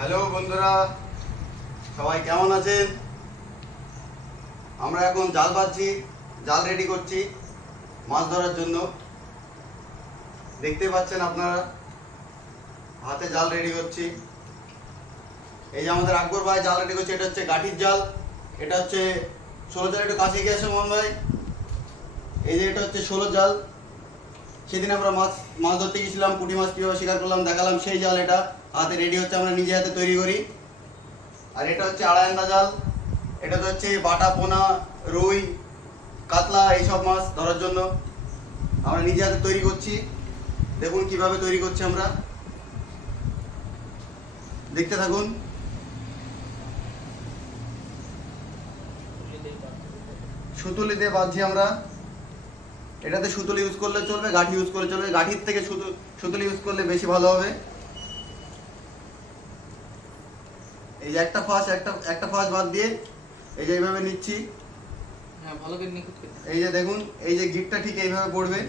Hello বন্ধুরা, সবাই কেমন আছেন? আমরা এখন জাল পাচ্ছি, জাল রেডি করছি মাছ ধরার জন্য। দেখতে পাচ্ছেন আপনারা, হাতে জাল রেডি করছি। এই যে আমাদের আকবর ভাই জাল রেডি করছে। এটা হচ্ছে গাঠির জাল, এটা হচ্ছে 16 জাল। একটু কাছে গিয়ে আসে মোহন ভাই। এই যে এটা হচ্ছে 16 জাল। সেদিন আমরা মাছ ধরতে গেছিলাম, পুঁটি মাছ কীভাবে শিকার করলাম দেখালাম। সেই জাল এটা হাতে রেডি হচ্ছে, আমরা নিজে হাতে তৈরি করি। আর এটা হচ্ছে আড়াইন্দা জাল। এটাতে হচ্ছে বাটা, পোনা, রুই, কাতলা এইসব মাছ ধরার জন্য আমরা নিজে হাতে তৈরি করছি। দেখুন কিভাবে তৈরি করছি আমরা, দেখতে থাকুন। সুতুলি দিয়ে বাঁধছি আমরা। এটাতে সুতুলি ইউজ করলে চলবে, গাঠি ইউজ করলে চলবে। গাঠির থেকে সুতুলি ইউজ করলে বেশি ভালো হবে। এই যে একটা ফাঁস বাদ দিয়ে এই যে এইভাবে নিচ্ছি। হ্যাঁ, ভালো করে নিখুঁত করে। এই যে দেখুন, এই যে গিটটা ঠিক এইভাবে পড়বে।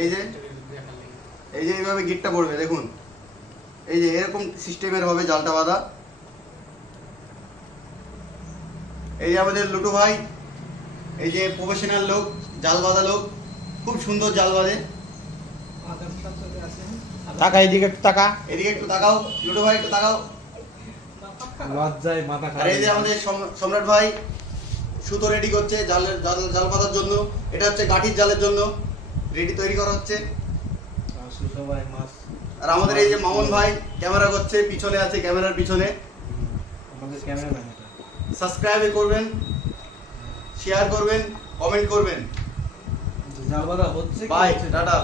এই যে এইভাবে গিটটা পড়বে দেখুন। এই যে এরকম সিস্টেমের হবে জালটা বাঁধা। এই যে আমাদের লুটু ভাই, এই যে প্রফেশনাল লোক, জাল বাঁধা লোক, খুব সুন্দর জাল বাঁধে। টাকা এদিকে একটু টাকা, এদিকে একটু তাকাও লুটু ভাই, একটু তাকাও। লজ্জায় মাথা আর এই যে আমাদের সম্রাট ভাই সুতো রেডি করছে জাল বাঁধার জন্য। এটা হচ্ছে গাঠির জালের জন্য রেডি তৈরি করা হচ্ছে। সবাই মাছ। আর আমাদের এই যে মামুন ভাই ক্যামেরা করছে, পিছনে আছে, ক্যামেরার পিছনে। আমাদের ক্যামেরাম্যান। সাবস্ক্রাইব করবেন, শেয়ার করবেন, কমেন্ট করবেন। জাল বাঁধা হচ্ছে। Bye, tata.